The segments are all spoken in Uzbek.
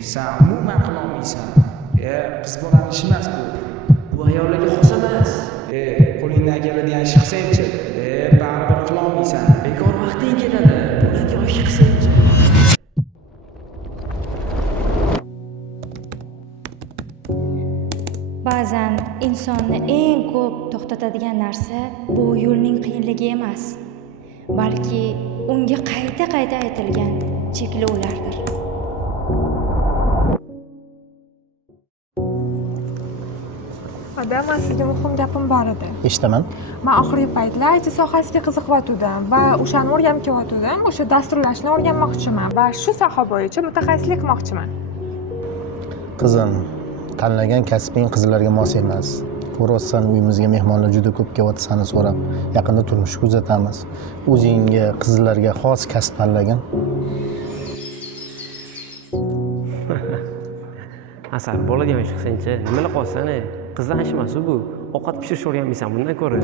Sen umuman qilolmaysan. Qiz bolaning ishi emas bu. Bu ayollarga xos emas. Qo'lingdan keladigan ish qilsang-chi. Baribir qilolmaysan. Bekor vaqting ketadi. Bo'ladigan ish qilsang-chi. Ba'zan insonni eng ko'p to'xtatadigan narsa bu yo'lning qiyinligi emas, balki unga qayta-qayta aytilgan cheklovlardir. Odam, sizga muhim gapim bor edi. Eshitaman. Men oxirgi paytlar IT sohasiga qiziqayotgandim va o'shani o'rganib kelayotgandim. O'sha dasturlashni o'rganmoqchiman va shu soha bo'yicha mutaxassislik qilmoqchiman. Qizim, tanlagan kasbing qizlarga mos emas. Ko'rsan, uyimizga mehmonlar juda ko'p kelyapti, seni so'rab. Yaqinda turmush kuzatamiz. O'zingga qizlarga xos kasb tanlagan. Asal, bo'ladigan ish qilsang-chi, nima qilsan? Qizlanish emas bu. Ovqat pishirish o'rganmaysan bundan ko'ra.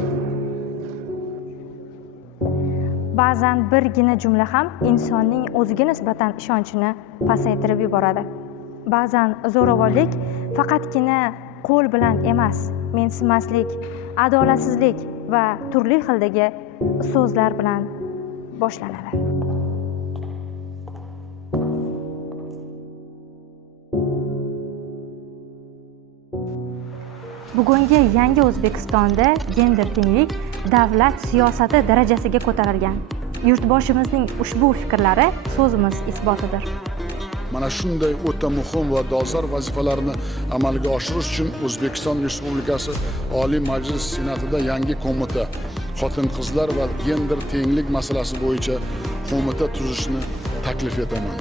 Ba'zan birgina jumla ham insonning o'ziga nisbatan ishonchini pasaytirib yuboradi. Ba'zan zo'ravonlik faqatgina qo'l bilan emas, mensimaslik, adolatsizlik va turli xildagi so'zlar bilan boshlanadi. Bugungi yangi O'zbekistonda gender tenglik davlat siyosati darajasiga ko'tarilgan. Yurtboshimizning ushbu fikrlari so'zimiz isbotidir. Mana shunday o'ta muhim va dolzarb vazifalarni amalga oshirish uchun O'zbekiston Respublikasi Oliy Majlis Senatida yangi qo'mita xotin-qizlar va gender tenglik masalasi bo'yicha qo'mita tuzishni taklif etaman.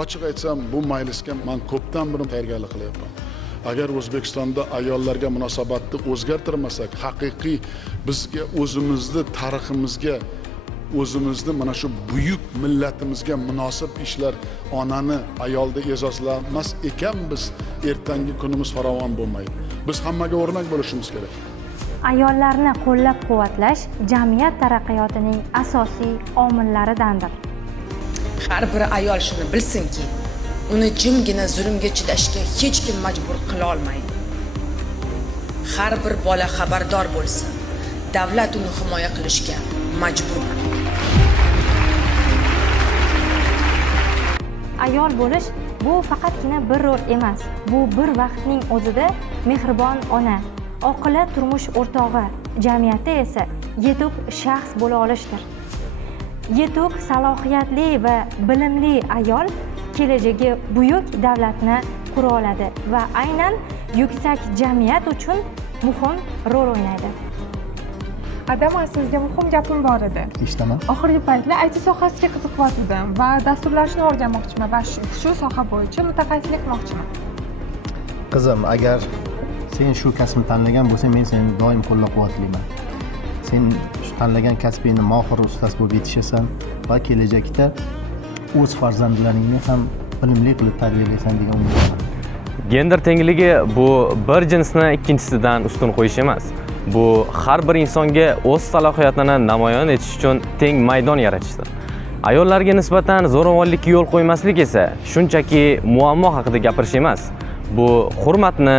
Ochiq aytsam, bu majlisga men ko'pdan beri tayyorgarlik qilyapman. Agar O'zbekistonda ayollarga munosabatni o'zgartirmasak, haqiqiy bizga o'zimizni tariximizga, o'zimizni mana shu buyuk millatimizga munosib ishlar, onani ayolda e'zozlamas ekan biz ertangi kunimiz farovon bo'lmaydi. Biz hammaga o'rnak bo'lishimiz kerak. Ayollarni qo'llab-quvvatlash jamiyat taraqqiyotining asosiy omillaridandir. Har bir ayol shuni bilsinki, uni jimgina zulmga chidashga hech kim majbur qila olmaydi. Har bir bola xabardor bo'lsin, davlat uni himoya qilishga majbur. Ayol bo'lish bu faqatgina bir rol emas, bu bir vaqtning o'zida mehribon ona, oqila turmush o'rtog'i, jamiyatda esa yetuk shaxs bo'la olishdir. Yetuk, salohiyatli va bilimli ayol kelajagi buyuk davlatni qura oladi va aynan yuksak jamiyat uchun muhim rol o'ynaydi. Adam, sizga muhim gapim bor edi. Eshitaman. Oxirgi paytlar IT sohasiga qiziqayotgandim va dasturlashni o'rganmoqchiman va shu soha bo'yicha mutaxassislik qilmoqchiman. Qizim, agar sen shu kasbni tanlagan bo'lsang, men seni doim qo'llab-quvvatlayman. Sen shu tanlagan kasbingni mohir ustasi bo'lib yetishasan va kelajakda o'z farzandlaringni ham bilimli qilib tarbiyalaysan degan umiddaman. Gender tengligi bu bir jinsni ikkinchisidan ustun qo'yish emas. Bu har bir insonga o'z salohiyatini namoyon etish uchun teng maydon yaratishdir. Ayollarga nisbatan zo'ravonlikka yo'l qo'ymaslik esa shunchaki muammo haqida gapirish emas. Bu hurmatni,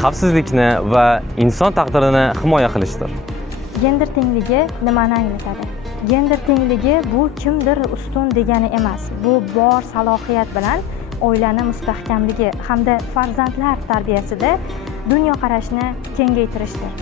xavfsizlikni va inson taqdirini himoya qilishdir. Gender tengligi nimani anglatadi? Gender tengligi bu kimdir ustun degani emas. Bu bor salohiyat bilan oilani mustahkamligi hamda farzandlar tarbiyasida dunyoqarashni kengaytirishdir.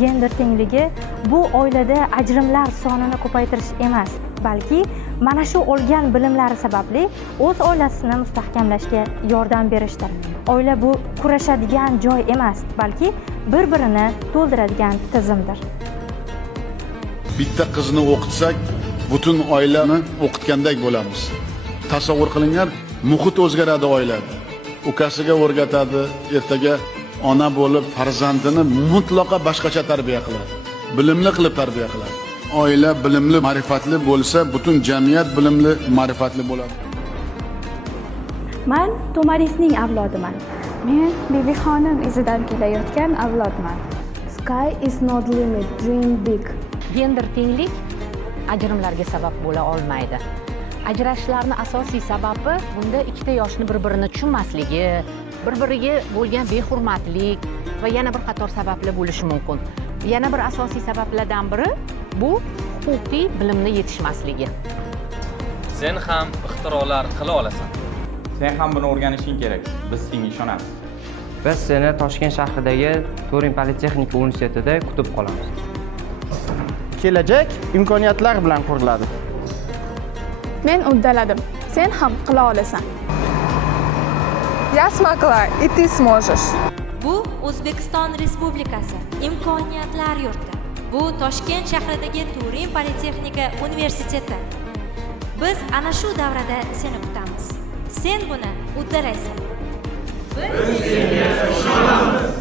Gender tengligi bu oilada ajrimlar sonini ko'paytirish emas, balki mana shu olgan bilimlari sababli o'z oilasini mustahkamlashga yordam berishdir. Oila bu kurashadigan joy emas, balki bir-birini to'ldiradigan tizimdir. Bitta qizni o'qitsak, butun oilani o'qitgandek bo'lamiz. Tasavvur qilinglar, muhit o'zgaradi oilada. Ukasiga o'rgatadi, ertaga ona bo'lib farzandini mutlaqo boshqacha tarbiya qiladi. Bilimli qilib tarbiya qiladi. Oila bilimli, ma'rifatli bo'lsa, butun jamiyat bilimli, ma'rifatli bo'ladi. Men Tomarisning avlodiman. Men Bibixonim izidan kelayotgan avlodman. Sky is not limit, dream big. Gender tenglik ajrimlarga sabab bo'la olmaydi. Ajrashishlarning asosiy sababi bunda ikkita yoshni bir-birini tushunmasligi, bir-biriga bo'lgan behurmatlik va yana bir qator sabablar bo'lishi mumkin. Yana bir asosiy sabablardan biri bu huquqiy bilimni yetishmasligi. Sen ham ixtirolar qila olasan. Sen ham buni o'rganishing kerak. Biz senga ishonamiz. Biz seni Toshkent shahridagi Turin Politexnika universitetida kutib qolamiz. Kelajak imkoniyatlar bilan quriladi. Men uddaladim. Sen ham qila olasan. Я смогла, и ты сможешь. Bu O'zbekiston Respublikasi imkoniyatlar yurti. Bu Toshkent shahridagi Turin Politexnika universiteti. Biz ana shu davrada seni kutamiz. Sen buni uddalaysan. Biz senga ishonamiz.